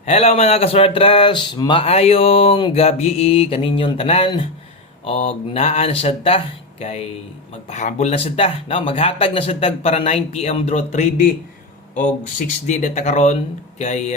Hello mga kaswertras, maayong gabi kaninyong tanan og naa na sadta kay magpahabol na sadta, no? Maghatag na sadta para 9 PM draw 3D og 6D data karon kay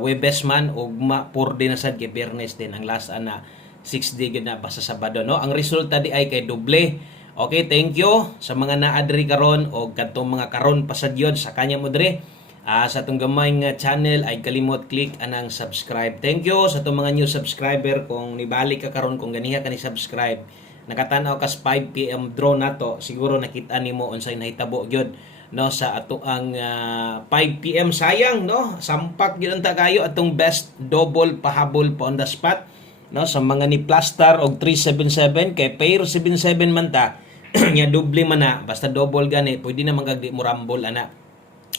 Webes man og 4D na sad kay Biyernes din ang last na 6D gid na pa sa Sabado, no? Ang resulta di ay kay doble. Okay, thank you sa mga naadri karon og kadtong mga karon pa sad yun sa kanya mo diri. Sa atong gamay nga channel ay kalimot click anang subscribe. Thank you sa atong mga new subscriber kung nibalik ka karon kung ganiha ka ni subscribe. Nakatan-aw kas 5 PM draw nato, siguro nakita nimo unsay nahitabo gyud no sa ato ang 5 PM sayang no. Sampak gyud unta kayo atong best double pahabol pa on the spot no sa mga ni Plastar og 377 kay pair 77 man ta. Nya doble man na basta double gani pwede na magagdi mo rumble ana.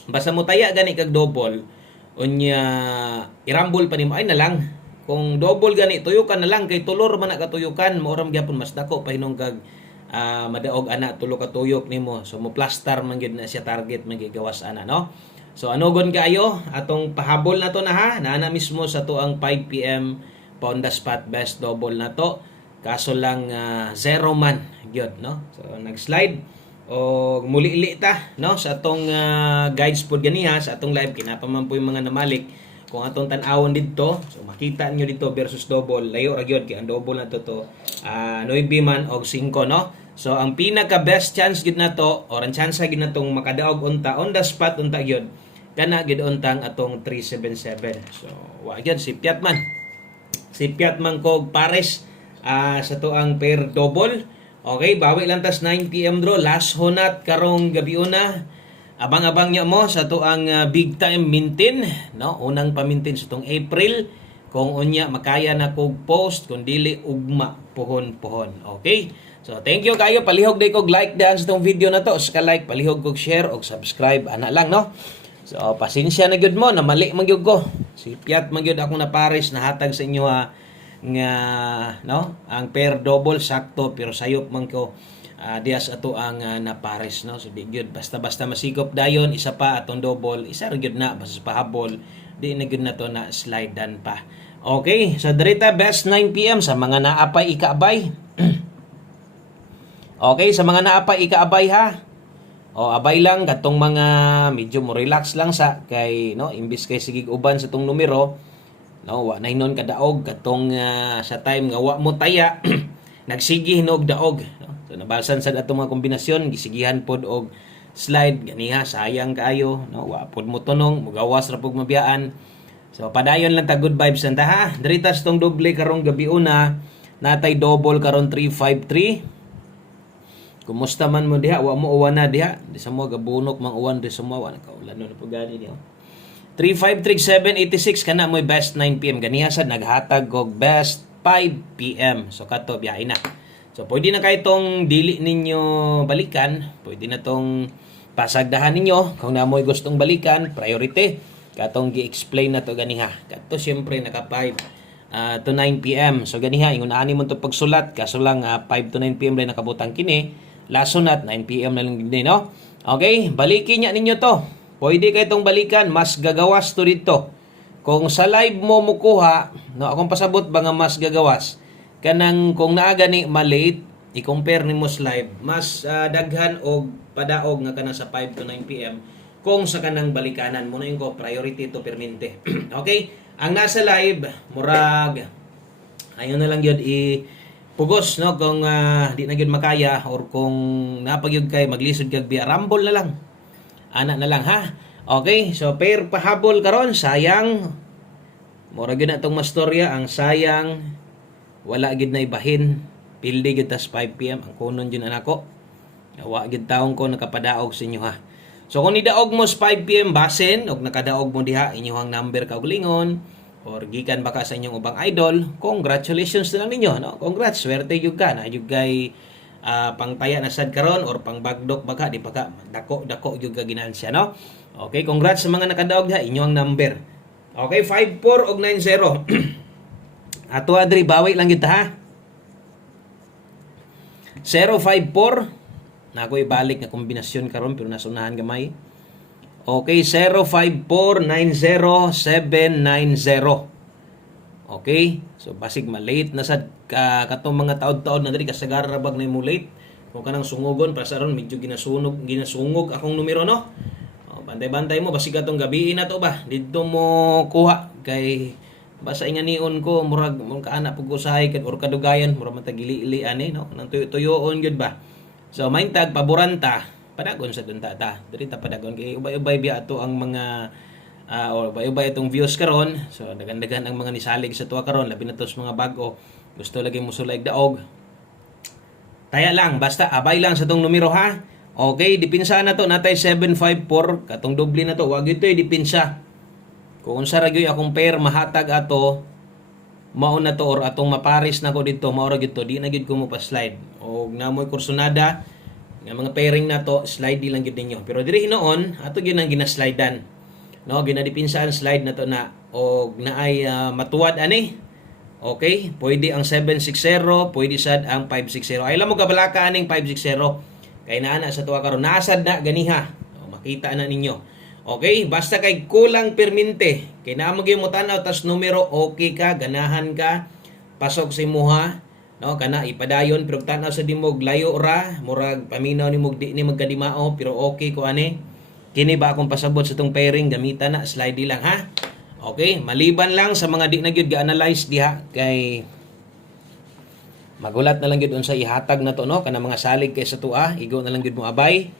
Basta mo taya gani kag double unya irambol pa nimo ay na lang kung double gani tuyukan na lang kay tulor man na katuyukan mo ram gyapon mas dako pahinom kag madaog ana tulo ka tuyok nimo so mo plaster man gyud na siya target magigawas ana no. So anogon kaayo atong pahabol na to na ha na mismo sa tuang 5 PM pa on the spot best double na to kaso lang zero man gyud no. So nag-slide o muli-li ta no sa atong guides pod ganiha sa atong live kinapaman po yung mga namalik kung atong tan-awon didto so makita nyo dito versus double layo ra gyud kay ang double na to 9 man og 5 no. So ang pinaka best chance gid nato or ang chance gid natong makadaog unta on the spot unta gyud kana gid untang atong 377. So wa gyud si Piat man kog pares sa to ang pair double. Okay, bawi lang tas 9 PM draw. Last honat karong gabi una. Abang-abang niya mo sa to ang big time mintin. No? Unang pamintin sa tong April. Kung unya makaya na kog post. Kung dili ugma pohon-pohon. Okay? So thank you kayo. Palihog day kog like daan sa tong video na to. Ska like, palihog kog share og subscribe. Ana lang no? So pasensya na gyud mo. Na mali man gyud ko. Si Piat man gyud akong napares na hatag sa inyo nga no ang pair double sakto pero sayop man ko dias ato ang napares no so di gyud basta masigop dayon isa pa atong double isa ra gyud na basta pahabol di na gyud na to na slide dan pa. Okay, so direta best 9 PM sa mga naapay ikaabay. Okay, sa mga naapay ikaabay ha. O abay lang katong mga medyo mo relax lang sa kay no imbis kay sigig uban sa tong numero no wa na hinon kadaog katong sa time nga wa mo taya nagsigi hinog daog no? So nabalsan sad atong mga kombinasyon gisigihan pod og slide ganiha sayang kaayo no wa pod mo tunong mugawas ra pug mabiyaan. So padayon lang ta good vibes ta ha. Diritas tong doble karong gabi una natay double karon 353. Kumusta man mo diha wa mo uwan na diha di sa mo gabunok mang uwan di sa mo wa nakaulan no pud gani diha 353786 kana mo'y best 9 PM ganiha sad naghatag og best 5 PM so kato biyahe na. So pwede na kay tong dili ninyo balikan, pwede na tong pasagdahan ninyo kung namoy gustong balikan, priority katong gi-explain na to ganiha. Kato syempre naka 5 to 9 PM. So ganiha ingon ani mo to pagsulat kaso lang 5 to 9 PM rin nakabutang kini. Last sunat 9 PM na lang din no. Okay, balikin nya ninyo to. Pwede kay itong balikan, mas gagawas to dito. Kung sa live mo mukuha, no, akong pasabot ba nga mas gagawas? Kanang kung naaga ni malate, i-compare ni mo sa live, mas daghan og padaog nga kanang sa 5 to 9 PM. Kung sa kanang balikanan, muna yung ko, priority to permente. Okay? Ang nasa live, murag, ayun na lang yun, pugos, no? Kung di na yun makaya, or kung napagyod kay, maglisod kag biya, rumble na lang. Ana na lang ha. Okay, so pair pahabol karon sayang. Mura gyud na tong mastorya ang sayang wala gid na ibahin. Pildi gid tas 5 PM ang kunon gyud anako. Wa gid taong ko nakapadaog sa inyo ha. So kung nidaog mo sa 5 PM basin og nakadaog mo diha inyong number kaugalingon or gikan baka sa inyong ubang idol, congratulations na lang ninyo no. Congrats, swerte gyud ka na gyud kay pangtaya na sad karon or pangbagdok baka di baka dako gyud ka ginansya no. Okay, congrats sa mga nakadaog ha inyo ang number. Okay, 54 og 90. Ato adri bawi lang gid ha. 054 na ako ibalik nga kombinasyon karon pero nasunahan gamay. Okay, 05490790. Okay? So basig malate na sad katong mga taod-taod na diri kasagaran ra bag na mo late. Kung kanang sungugon para sa ron medyo ginasungog akong numero no. Bantay-bantay mo basig atong gabi na to ba. Didto mo kuha kay basa inganion ko murag kaana pug usahay kad or kadugayan murag matagili-ili ani no. Nang tuyo-tuyoon gyud ba. So maintag paboranta padagon sa dunta ta. Diri ta padagon kay ubay-ubay biya ato ang mga or ubay-ubay itong views karon. So dagan-dagan ang mga nisalig sa tuwa karon labi na tos mga bag-o gusto lagi mo sulay daog. Taya lang basta abay lang sa tong numero ha. Okay, dipinsa na to natay 754 katong doble na to wag ito'y dipinsa. Kung unsa ra gyud akong pair mahatag ato mao na to or atong maparis na ko dito mao ra gyud to di na gyud ko mo pa slide. Og namoy kursonada nga mga pairing na to slide di lang gyud ninyo. Pero diri hinoon ato gyud ang ginaslidean. No, ginadipinsaan slide na to na og naay matuwad ani. Okay, pwede ang 760, pwede sad ang 560. Ay lang mo kabalaka aning 560. Kay naa na sa tuwa karon nasad na ganiha. Makita na ninyo. Okay, basta kay kulang perminte. Kay naa mo gyud mo tan-aw tas numero okay ka, ganahan ka, pasok sa imuha. No, kana ipadayon pero tan-aw sa dimog layo ra, murag paminaw ni mog di ni magkadimao pero okay ko ani. Kini ba akong pasabot sa itong pairing, gamitan na, slide lang ha. Okay, maliban lang sa mga di na gyud ga-analyze diha kay magulat na lang gyud unsa ihatag na to no kana mga salig kay sa tua, igo na lang gyud mo abay.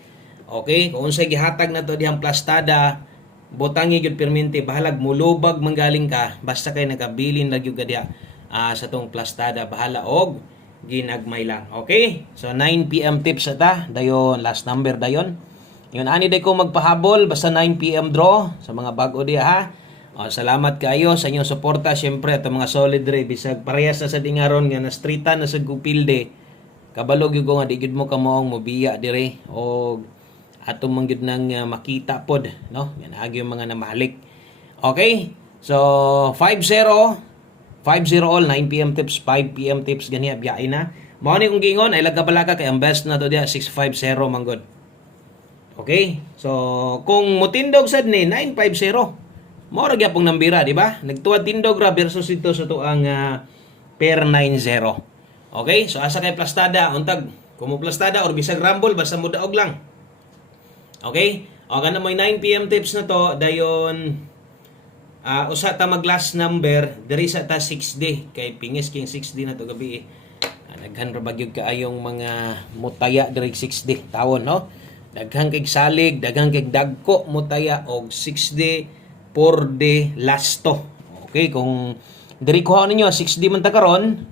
Okay, kung unsa gihatag na to dihang plastada, botangi gyud permente bahalag mulubag manggaling ka basta kay nagabilin na gyud ka diha sa tong plastada bahala og ginagmay lang. Okay? So 9 PM tips ata, dayon last number dayon. Yun, ani day ko magpahabol basta 9 PM draw sa mga bago diya ha. Salamat kayo sa inyong suporta. Siyempre, at mga solid ray, bisag parehas na sa dingaron nga na streetan na sa gupilde. Kabalog yung nga, di gid mo kamoong mobiya dire. O atong manggid nang makita pod. No? Yan, agi yung mga namalik. Okay? So, 5-0 all, 9 PM tips, 5 PM tips, ganiya, biyain na. Mao ni kong gingon, ay lagkabalaka kay ang best na to diya, 650 manggod. Okay? So, kung mutindog sad ni 950, mao ra gyapong nambira, di ba? Nagtuwa tindog ra versus ito sa to ang pair 90. Okay? So, asa kay plastada, untag kung mo plastada or bisag rumble basta mo daog lang. Okay? O kana mo 9 PM tips na to, dayon usa ta mag last number, diri sa ta 6D kay pingis king 6D na to gabi. Daghan ra bagyog kaayong mga mutaya diri 6D tawon, no? Daghang kay salig, daghang kay dagko mutaya og 6D, 4D lasto. Okay, kung diri kuha ninyo 6D man ta karon.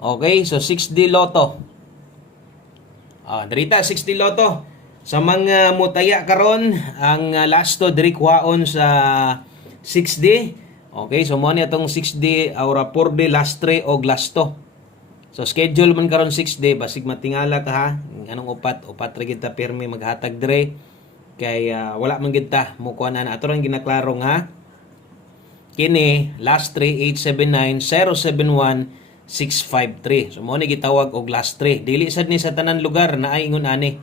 Okay, so 6D loto. Diri ta 6D loto. Sa mga mutaya karon, ang lasto diri kuhaon sa 6D. Okay, so mo ni atong 6D aura 4D lastre og lasto. So schedule man karon 6D basig matingala ka ha. Anong upat ra gid ta pirmi maghatag dire kay wala man gid ta mo kuha na ato lang ginaklaro nga. Kini last 3879-071-653. So mo ni gitawag og last 3. Dili sad ni sa tanan lugar na ay ingon ani.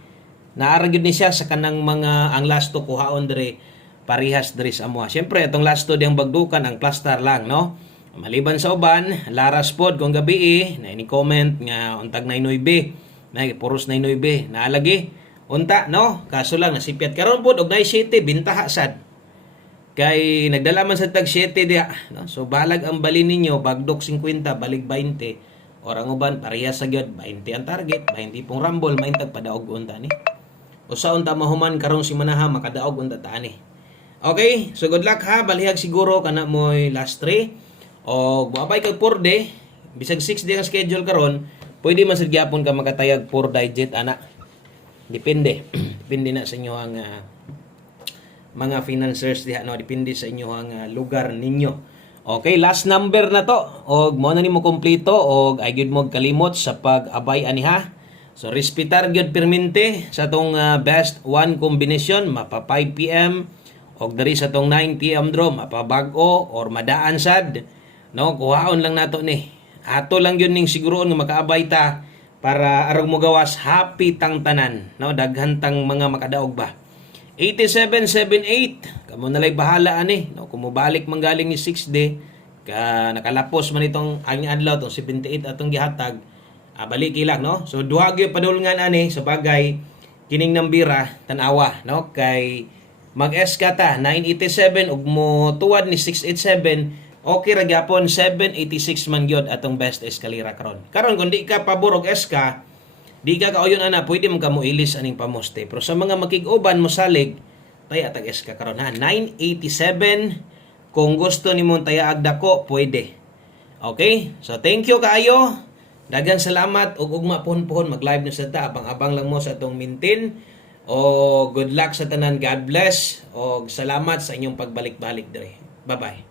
Naara gyud ni siya sa kanang mga ang lasto kuhaon dire parihas dire sa amuha. Syempre atong lasto diyang bagdukan ang plaster lang no. Maliban sa uban, laras pod kung gabi na ini comment nga untag 9-9, na puros 9-9, naalagi unta no, kaso lang nasipyat karon pod og 7 bintaha sad. Kay nagdala man sa tag 7 dia, no? So balag ang balin ninyo bagdok 50 balik 20. Orang uban parehas sa gyud 20 ang target, 20 pong rumble maintag padaog unta ni. Usa unta mahuman karon si manaha makadaog unta ta ni. Okay, so good luck ha, balihag siguro kana moy last 3. O buabay kag 4D, bisag 6D ang schedule karon, pwede man sad gyapon ka makatayag 4 digit ana. Depende. Depende na sa inyo ang mga financiers diha no, depende sa inyo ang lugar ninyo. Okay, last number na to. Og mo na nimo kompleto og ay gyud mo kalimot sa pag-abay aniha. So respetar gyud permente sa tong best one combination mapa 5 PM og diri sa tong 9 PM draw mapa bag-o or madaan sad. No, kuhaon lang nato ni. Ato lang yun ning siguroon nga makaabay ta para arog mo gawas happy tang tanan. No, daghan tang mga makadaog ba. 8778 kamo nalay bahala ani no kung mobalik man galing ni 6D ka nakalapos man itong ang adlaw tong 78 atong gihatag balik ilang no so duha gyud padulngan ani sa bagay kining nambira tan-awa no kay mag-SK ta 987 ug mo tuwad ni 687 okay ra gyapon 786 man gyud atong best escalera karon kung di ka pabor og SK di ka kauyon ana, pwede mo ka mo ilis aning pamoste. Pero sa mga makig-uban mo salig, taya tag-es ka karon ha. 987, kung gusto ni mong taya agdako, pwede. Okay? So, thank you kaayo. Daghang salamat. Ug ugma pohon-pohon, mag-live na sa ta. Abang-abang lang mo sa itong mintin. O good luck sa tanan. God bless. O salamat sa inyong pagbalik-balik dire. Bye-bye.